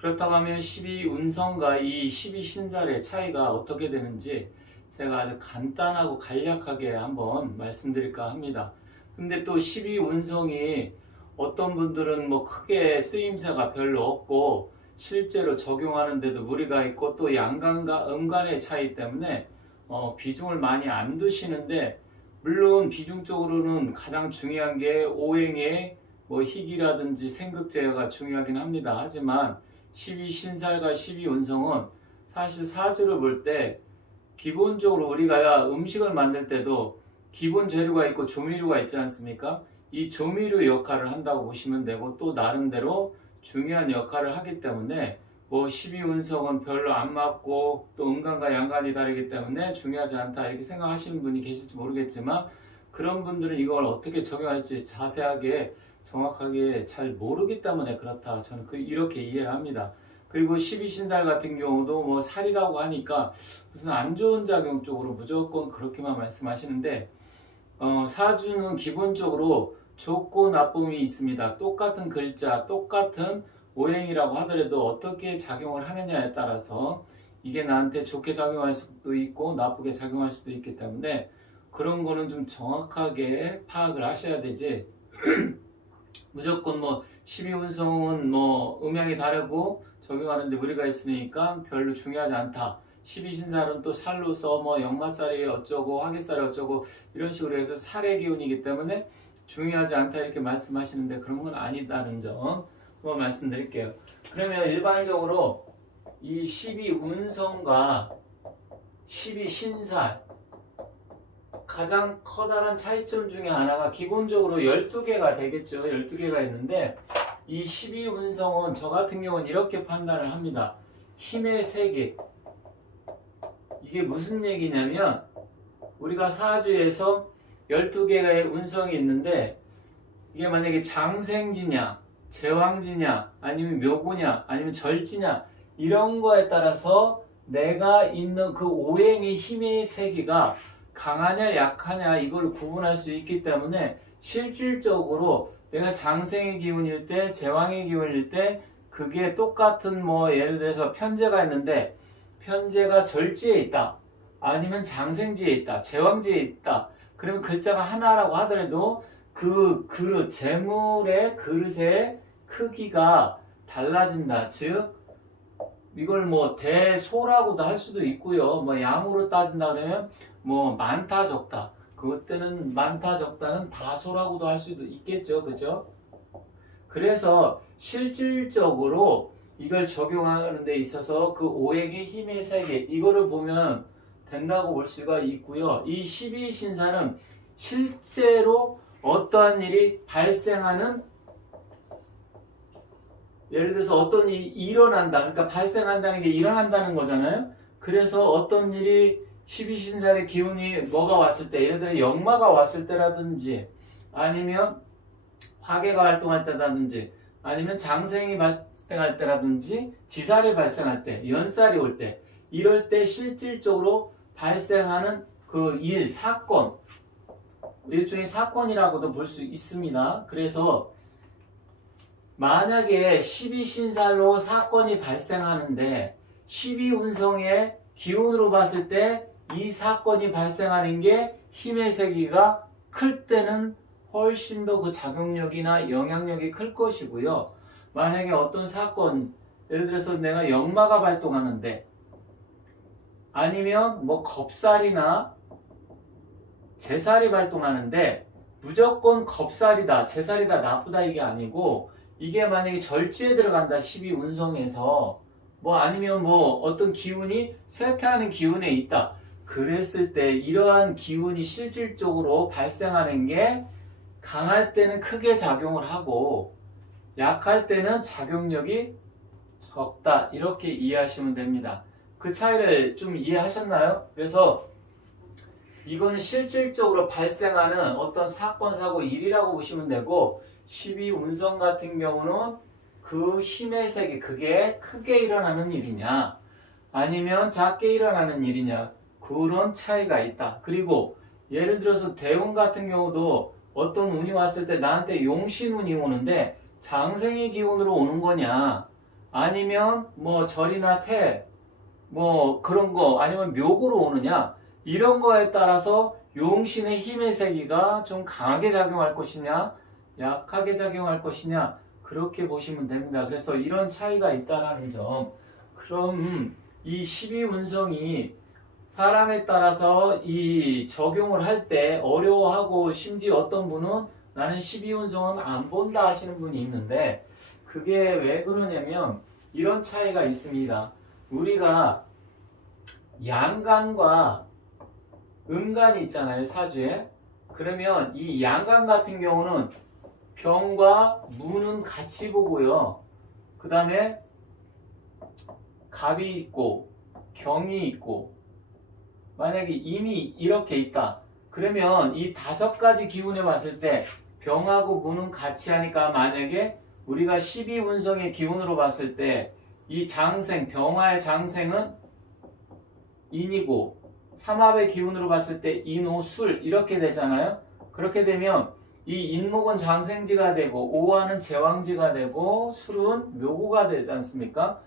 그렇다고 하면 12운성과 이 12신살의 차이가 어떻게 되는지 제가 아주 간단하고 간략하게 한번 말씀드릴까 합니다. 근데 또 12운성이 어떤 분들은 뭐 크게 쓰임새가 별로 없고 실제로 적용하는데도 무리가 있고 또 양간과 음간의 차이 때문에 비중을 많이 안 두시는데, 물론 비중적으로는 가장 중요한 게 오행의 뭐 희기라든지 생극제가 중요하긴 합니다. 하지만 12신살과 12운성은 사실 사주를 볼 때 기본적으로 우리가 음식을 만들 때도 기본 재료가 있고 조미료가 있지 않습니까? 이 조미료 역할을 한다고 보시면 되고, 또 나름대로 중요한 역할을 하기 때문에 뭐 12운성은 별로 안 맞고 또 음간과 양간이 다르기 때문에 중요하지 않다 이렇게 생각하시는 분이 계실지 모르겠지만, 그런 분들은 이걸 어떻게 적용할지 자세하게 정확하게 잘 모르기 때문에 그렇다, 저는 이렇게 이해를 합니다. 그리고 12신살 같은 경우도 뭐 살이라고 하니까 무슨 안 좋은 작용 쪽으로 무조건 그렇게만 말씀하시는데, 사주는 기본적으로 좋고 나쁨이 있습니다. 똑같은 글자, 똑같은 오행이라고 하더라도 어떻게 작용을 하느냐에 따라서 이게 나한테 좋게 작용할 수도 있고 나쁘게 작용할 수도 있기 때문에 그런 거는 좀 정확하게 파악을 하셔야 되지, 무조건 뭐 12운성은 뭐 음양이 다르고 적용하는데 무리가 있으니까 별로 중요하지 않다, 12신살은 또 살로서 뭐 역마살이 어쩌고 화개살이 어쩌고 이런 식으로 해서 살의 기운이기 때문에 중요하지 않다 이렇게 말씀하시는데, 그런 건 아니다는 점 한번 말씀드릴게요. 그러면 일반적으로 이 12운성과 12신살 가장 커다란 차이점 중에 하나가 기본적으로 12개가 되겠죠. 12개가 있는데 이 12운성은 저 같은 경우는 이렇게 판단을 합니다. 힘의 세계. 이게 무슨 얘기냐면, 우리가 사주에서 12개의 운성이 있는데 이게 만약에 장생지냐 제왕지냐 아니면 묘구냐 아니면 절지냐 이런 거에 따라서 내가 있는 그 오행의 힘의 세계가 강하냐 약하냐 이걸 구분할 수 있기 때문에, 실질적으로 내가 장생의 기운일 때 제왕의 기운일 때 그게 똑같은 뭐 예를 들어서 편제가 있는데 편제가 절지에 있다 아니면 장생지에 있다 제왕지에 있다, 그러면 글자가 하나라고 하더라도 그 그릇 재물의 그릇의 크기가 달라진다. 즉 이걸 뭐 대소라고도 할 수도 있고요. 뭐 양으로 따진다 그러면 뭐 많다 적다. 그때는 많다 적다는 다소라고도 할 수도 있겠죠. 그죠? 그래서 실질적으로 이걸 적용하는 데 있어서 그 오행의 힘의 세계 이거를 보면 된다고 볼 수가 있고요. 이 12신사는 실제로 어떠한 일이 발생하는, 예를 들어서 어떤 일이 일어난다. 그러니까 발생한다는 게 일어난다는 거잖아요. 그래서 어떤 일이 12신살의 기운이 뭐가 왔을 때, 예를 들어 역마가 왔을 때라든지 아니면 화개가 활동할 때라든지 아니면 장생이 발생할 때라든지 지살이 발생할 때, 연살이 올 때, 이럴 때 실질적으로 발생하는 그 일, 사건, 일종의 사건이라고도 볼 수 있습니다. 그래서 만약에 12신살로 사건이 발생하는데 12운성의 기운으로 봤을 때 이 사건이 발생하는 게 힘의 세기가 클 때는 훨씬 더 그 작용력이나 영향력이 클 것이고요. 만약에 어떤 사건, 예를 들어서 내가 역마가 발동하는데 아니면 뭐 겁살이나 재살이 발동하는데 무조건 겁살이다, 재살이다, 나쁘다 이게 아니고, 이게 만약에 절지에 들어간다 12운성에서 뭐 아니면 뭐 어떤 기운이 쇠퇴하는 기운에 있다 그랬을 때 이러한 기운이 실질적으로 발생하는 게 강할 때는 크게 작용을 하고 약할 때는 작용력이 적다 이렇게 이해하시면 됩니다. 그 차이를 좀 이해하셨나요? 그래서 이거는 실질적으로 발생하는 어떤 사건, 사고, 일이라고 보시면 되고, 12운성 같은 경우는 그 힘의 세계, 그게 크게 일어나는 일이냐 아니면 작게 일어나는 일이냐 그런 차이가 있다. 그리고 예를 들어서 대운 같은 경우도 어떤 운이 왔을 때 나한테 용신운이 오는데 장생의 기운으로 오는 거냐 아니면 뭐 절이나 태, 뭐 그런 거, 아니면 묘구로 오느냐, 이런 거에 따라서 용신의 힘의 세기가 좀 강하게 작용할 것이냐, 약하게 작용할 것이냐, 그렇게 보시면 됩니다. 그래서 이런 차이가 있다라는 점. 그럼 이 12운성이 사람에 따라서 이 적용을 할 때 어려워하고, 심지어 어떤 분은 나는 12운성은 안 본다 하시는 분이 있는데, 그게 왜 그러냐면 이런 차이가 있습니다. 우리가 양간과 음간이 있잖아요, 사주에. 그러면 이 양간 같은 경우는 병과 무는 같이 보고요. 그 다음에 갑이 있고 경이 있고, 만약에 임이 이렇게 있다. 그러면 이 5가지 기운에 봤을 때 병하고 무는 같이 하니까, 만약에 우리가 12운성의 기운으로 봤을 때 이 장생, 병화의 장생은 인이고, 삼합의 기운으로 봤을 때 인오술 이렇게 되잖아요. 그렇게 되면 이 인목은 장생지가 되고, 오화는 제왕지가 되고, 술은 묘구가 되지 않습니까?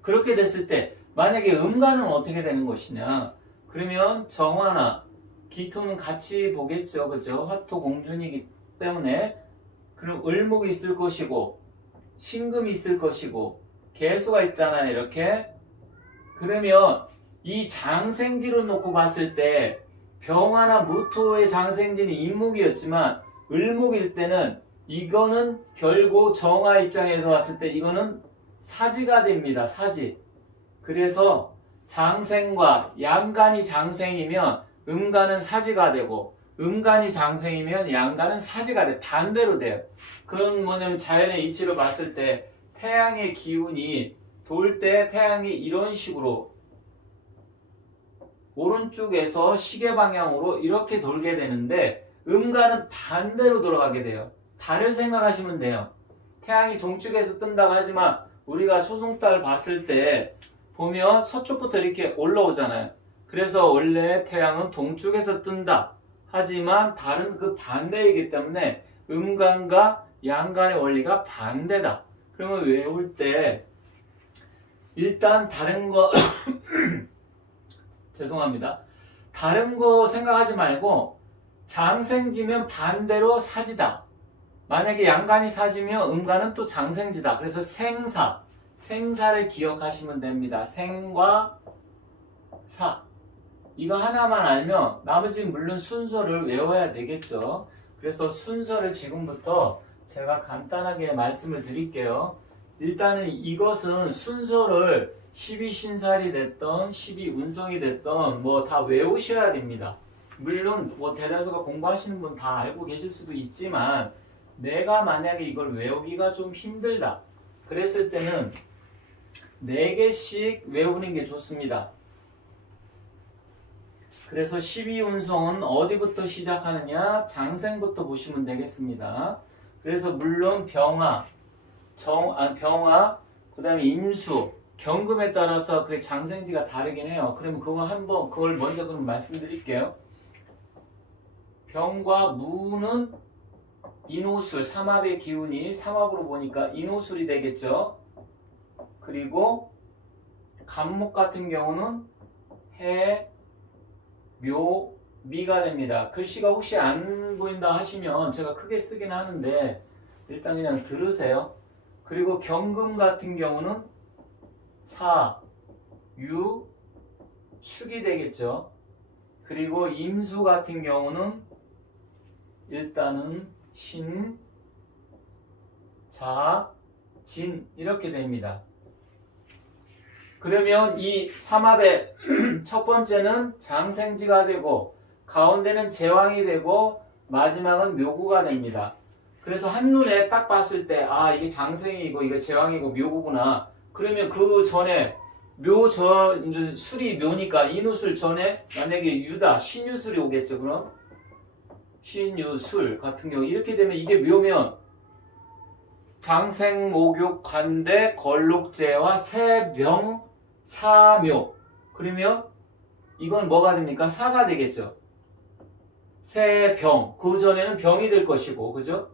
그렇게 됐을 때 만약에 음간은 어떻게 되는 것이냐, 그러면 정화나 기토는 같이 보겠죠. 그죠? 화토 공준이기 때문에. 그럼 을목이 있을 것이고, 신금이 있을 것이고, 계수가 있잖아요, 이렇게. 그러면 이 장생지로 놓고 봤을 때 병화나 무토의 장생지는 인목이었지만, 을목일 때는 이거는 결국 정화 입장에서 봤을 때 이거는 사지가 됩니다. 사지. 그래서 장생과 양간이 장생이면 음간은 사지가 되고, 음간이 장생이면 양간은 사지가 돼. 반대로 돼요. 그건 뭐냐면 자연의 이치로 봤을 때 태양의 기운이 돌 때 태양이 이런 식으로 오른쪽에서 시계 방향으로 이렇게 돌게 되는데, 음간은 반대로 돌아가게 돼요. 달을 생각하시면 돼요. 태양이 동쪽에서 뜬다고 하지만 우리가 초승달 봤을 때 보면 서쪽부터 이렇게 올라오잖아요. 그래서 원래 태양은 동쪽에서 뜬다 하지만 달은 그 반대이기 때문에 음간과 양간의 원리가 반대다. 그러면 외울 때 일단 다른 거 죄송합니다. 다른 거 생각하지 말고 장생지면 반대로 사지다. 만약에 양간이 사지면 음간은 또 장생지다. 그래서 생사를 기억하시면 됩니다. 생과 사, 이거 하나만 알면 나머지 물론 순서를 외워야 되겠죠. 그래서 순서를 지금부터 제가 간단하게 말씀을 드릴게요. 일단은 이것은 순서를 12신살이 됐던 12운성이 됐던 뭐 다 외우셔야 됩니다. 물론 뭐 대다수가 공부하시는 분 다 알고 계실 수도 있지만, 내가 만약에 이걸 외우기가 좀 힘들다 그랬을 때는 4개씩 외우는 게 좋습니다. 그래서 12운성은 어디부터 시작하느냐, 장생부터 보시면 되겠습니다. 그래서 물론 병화, 그 다음에 임수, 경금에 따라서 그 장생지가 다르긴 해요. 그러면 그걸 먼저 그럼 말씀드릴게요. 병과 무는 인오술, 삼합의 기운이 삼합으로 보니까 인오술이 되겠죠. 그리고 간목 같은 경우는 해, 묘, 미가 됩니다. 글씨가 혹시 안 보인다 하시면 제가 크게 쓰긴 하는데 일단 그냥 들으세요. 그리고 경금 같은 경우는 사, 유, 축이 되겠죠. 그리고 임수 같은 경우는 일단은 신, 자, 진 이렇게 됩니다. 그러면 이 삼합의 첫 번째는 장생지가 되고, 가운데는 제왕이 되고, 마지막은 묘구가 됩니다. 그래서 한눈에 딱 봤을 때 이게 장생이고 이게 제왕이고 묘구구나. 그러면 그 전에 이제 술이 묘니까 인우술 전에 만약에 유다, 신유술이 오겠죠. 그럼 신유술 같은 경우 이렇게 되면 이게 묘면 장생, 목욕, 관대, 걸록제와 세병, 사묘. 그러면 이건 뭐가 됩니까? 사가 되겠죠. 세병. 그 전에는 병이 될 것이고, 그죠?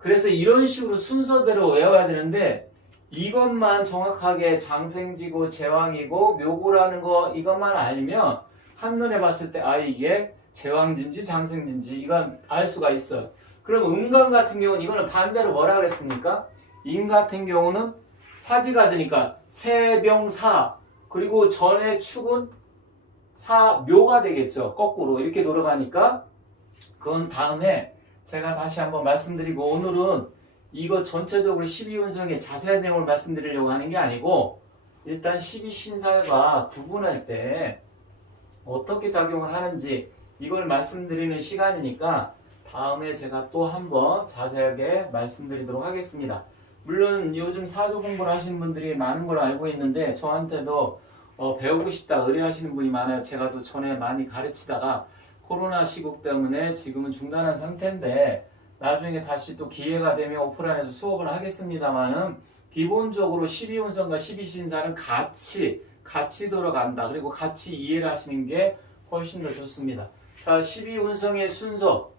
그래서 이런 식으로 순서대로 외워야 되는데 이것만 정확하게 장생지고 제왕이고 묘고라는 거 이것만 알면 한눈에 봤을 때 아 이게 제왕진지 장생진지 이건 알 수가 있어요. 그럼 음간 같은 경우는 이거는 반대로 뭐라 그랬습니까? 임 같은 경우는 사지가 되니까 세병사 그리고 전의 축은 사묘가 되겠죠. 거꾸로 이렇게 돌아가니까 그건 다음에 제가 다시 한번 말씀드리고 오늘은 이거 전체적으로 12운성의 자세한 내용을 말씀드리려고 하는 게 아니고 일단 12신살과 구분할 때 어떻게 작용을 하는지 이걸 말씀드리는 시간이니까 다음에 제가 또 한번 자세하게 말씀드리도록 하겠습니다. 물론 요즘 사주 공부를 하시는 분들이 많은 걸 알고 있는데 저한테도 배우고 싶다 의뢰하시는 분이 많아요. 제가 또 전에 많이 가르치다가 코로나 시국 때문에 지금은 중단한 상태인데 나중에 다시 또 기회가 되면 오프라인에서 수업을 하겠습니다만은 기본적으로 12운성과 12신살은 같이 돌아간다. 그리고 같이 이해를 하시는 게 훨씬 더 좋습니다. 자, 12운성의 순서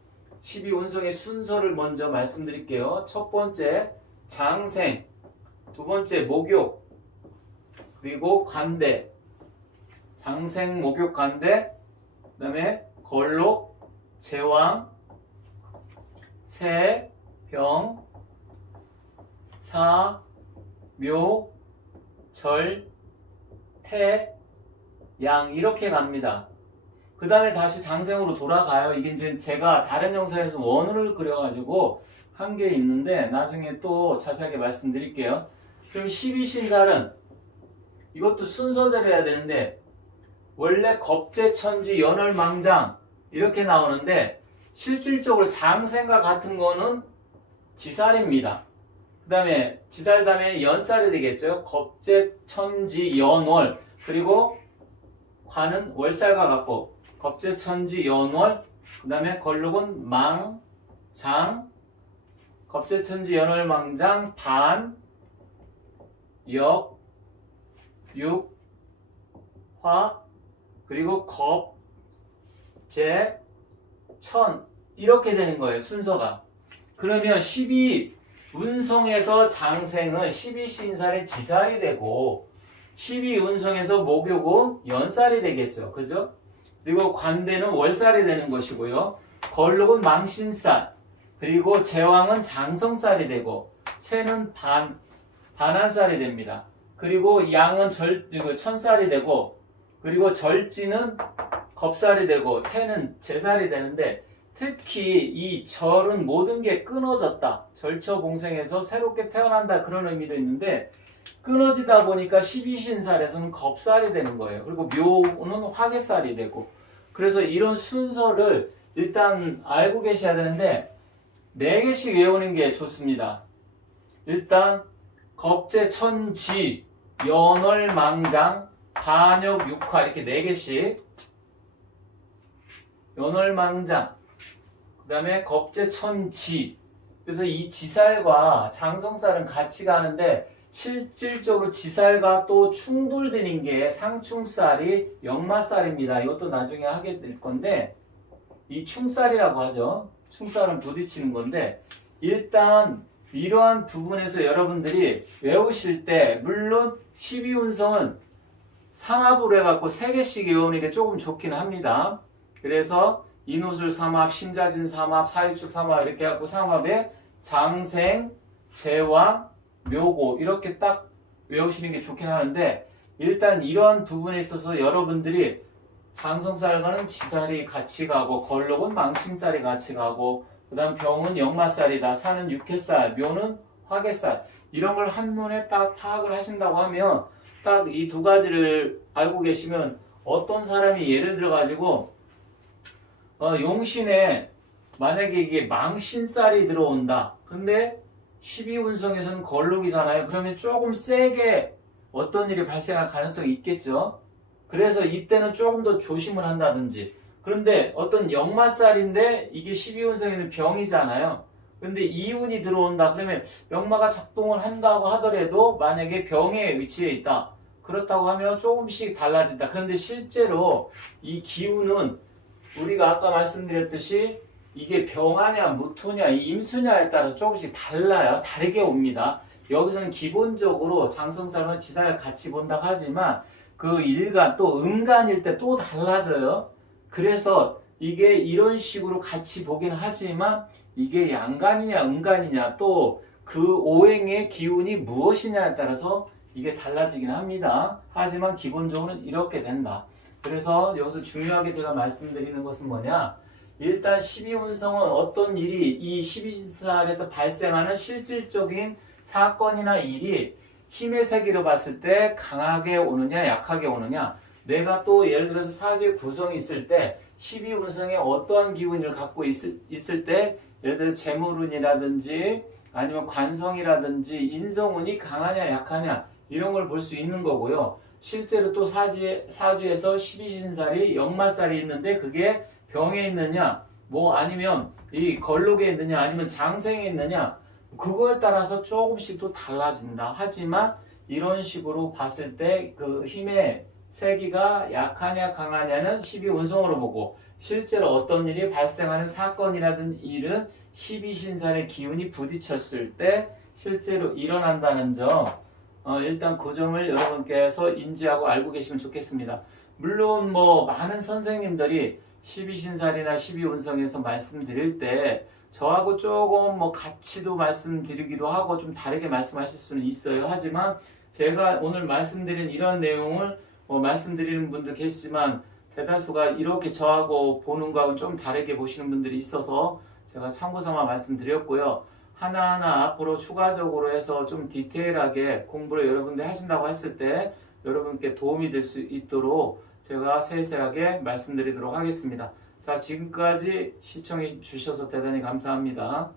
12운성의 순서를 먼저 말씀드릴게요. 첫 번째 장생, 두 번째 목욕, 그리고 관대. 장생, 목욕, 관대, 그 다음에 걸록, 제왕, 세, 병, 사, 묘, 절, 태, 양 이렇게 갑니다. 그 다음에 다시 장생으로 돌아가요. 이게 이제 제가 다른 영상에서 원을 그려가지고 한 게 있는데 나중에 또 자세하게 말씀드릴게요. 그럼 12신살은 이것도 순서대로 해야 되는데 원래 겁재천지 연월망장 이렇게 나오는데 실질적으로 장생과 같은 거는 지살입니다. 그 다음에 지살 다음에 연살이 되겠죠. 겁재천지 연월 그리고 관은 월살과 같고 겁재천지 연월 그 다음에 걸록은 망, 장, 겁재천지 연월망장 반, 역, 육, 화 그리고 겁, 재, 천 이렇게 되는 거예요. 순서가. 그러면 12운성에서 장생은 12신살의 지살이 되고 12운성에서 목욕은 연살이 되겠죠. 그죠? 그리고 관대는 월살이 되는 것이고요. 걸록은 망신살 그리고 제왕은 장성살이 되고 쇠는 반한살이 됩니다. 그리고 양은 천살이 되고 그리고 절지는 겁살이 되고 태는 제살이 되는데 특히 이 절은 모든 게 끊어졌다. 절처봉생에서 새롭게 태어난다 그런 의미도 있는데 끊어지다 보니까 12신살에서는 겁살이 되는 거예요. 그리고 묘는 화개살이 되고 그래서 이런 순서를 일단 알고 계셔야 되는데 4개씩 외우는 게 좋습니다. 일단 겁재천지, 연월망장, 반역, 육화 이렇게 4개씩 연월망장 그 다음에 겁재천지 그래서 이 지살과 장성살은 같이 가는데 실질적으로 지살과 또 충돌되는 게 상충살이 역마살입니다. 이것도 나중에 하게 될 건데 이 충살이라고 하죠. 충살은 부딪히는 건데 일단 이러한 부분에서 여러분들이 외우실 때 물론 12운성은 삼합으로 해갖고 3개씩 외우는 게 조금 좋긴 합니다. 그래서 인호술 삼합, 신자진 삼합, 사유축 삼합 이렇게 해갖고 삼합에 장생, 제왕, 묘고 이렇게 딱 외우시는 게 좋긴 하는데 일단 이러한 부분에 있어서 여러분들이 장성살과는 지살이 같이 가고 걸록은 망신살이 같이 가고 그 다음 병은 역마살이다 사는 육해살 묘는 화개살 이런 걸 한눈에 딱 파악을 하신다고 하면 딱 이 2가지를 알고 계시면 어떤 사람이 예를 들어 가지고 용신에 만약에 이게 망신살이 들어온다 근데 12운성에서는 걸록이잖아요. 그러면 조금 세게 어떤 일이 발생할 가능성이 있겠죠. 그래서 이때는 조금 더 조심을 한다든지 그런데 어떤 역마살인데 이게 12운성에는 병이잖아요. 근데 이운이 들어온다 그러면 역마가 작동을 한다고 하더라도 만약에 병의 위치에 있다 그렇다고 하면 조금씩 달라진다. 그런데 실제로 이 기운은 우리가 아까 말씀드렸듯이 이게 병하냐 무토냐 임수냐에 따라서 조금씩 달라요. 다르게 옵니다. 여기서는 기본적으로 장성살과 지상을 같이 본다 하지만 그 일간 또 음간일 때 또 달라져요. 그래서 이게 이런 식으로 같이 보긴 하지만 이게 양간이냐 음간이냐 또 그 오행의 기운이 무엇이냐에 따라서 이게 달라지긴 합니다. 하지만 기본적으로는 이렇게 된다. 그래서 여기서 중요하게 제가 말씀드리는 것은 뭐냐? 일단 12운성은 어떤 일이 이 12신살에서 발생하는 실질적인 사건이나 일이 힘의 세계로 봤을 때 강하게 오느냐 약하게 오느냐, 내가 또 예를 들어서 사주의 구성이 있을 때 12운성에 어떠한 기운을 갖고 있을 때 예를 들어서 재물운이라든지 아니면 관성이라든지 인성운이 강하냐 약하냐 이런 걸 볼 수 있는 거고요. 실제로 또 사주에서 12신살이 역마살이 있는데 그게 병에 있느냐 뭐 아니면 이 걸록에 있느냐 아니면 장생에 있느냐 그거에 따라서 조금씩 또 달라진다. 하지만 이런 식으로 봤을 때 그 힘의 세기가 약하냐 강하냐는 12운성으로 보고 실제로 어떤 일이 발생하는 사건이라든지 일은 12신살의 기운이 부딪혔을 때 실제로 일어난다는 점 일단 그 점을 여러분께서 인지하고 알고 계시면 좋겠습니다. 물론 뭐 많은 선생님들이 12신살이나 12운성에서 말씀드릴 때 저하고 조금 뭐 같이도 말씀드리기도 하고 좀 다르게 말씀하실 수는 있어요. 하지만 제가 오늘 말씀드린 이런 내용을 말씀드리는 분도 계시지만 대다수가 이렇게 저하고 보는 거하고 좀 다르게 보시는 분들이 있어서 제가 참고삼아 말씀드렸고요. 하나하나 앞으로 추가적으로 해서 좀 디테일하게 공부를 여러분들 하신다고 했을 때 여러분께 도움이 될 수 있도록 제가 세세하게 말씀드리도록 하겠습니다. 자, 지금까지 시청해 주셔서 대단히 감사합니다.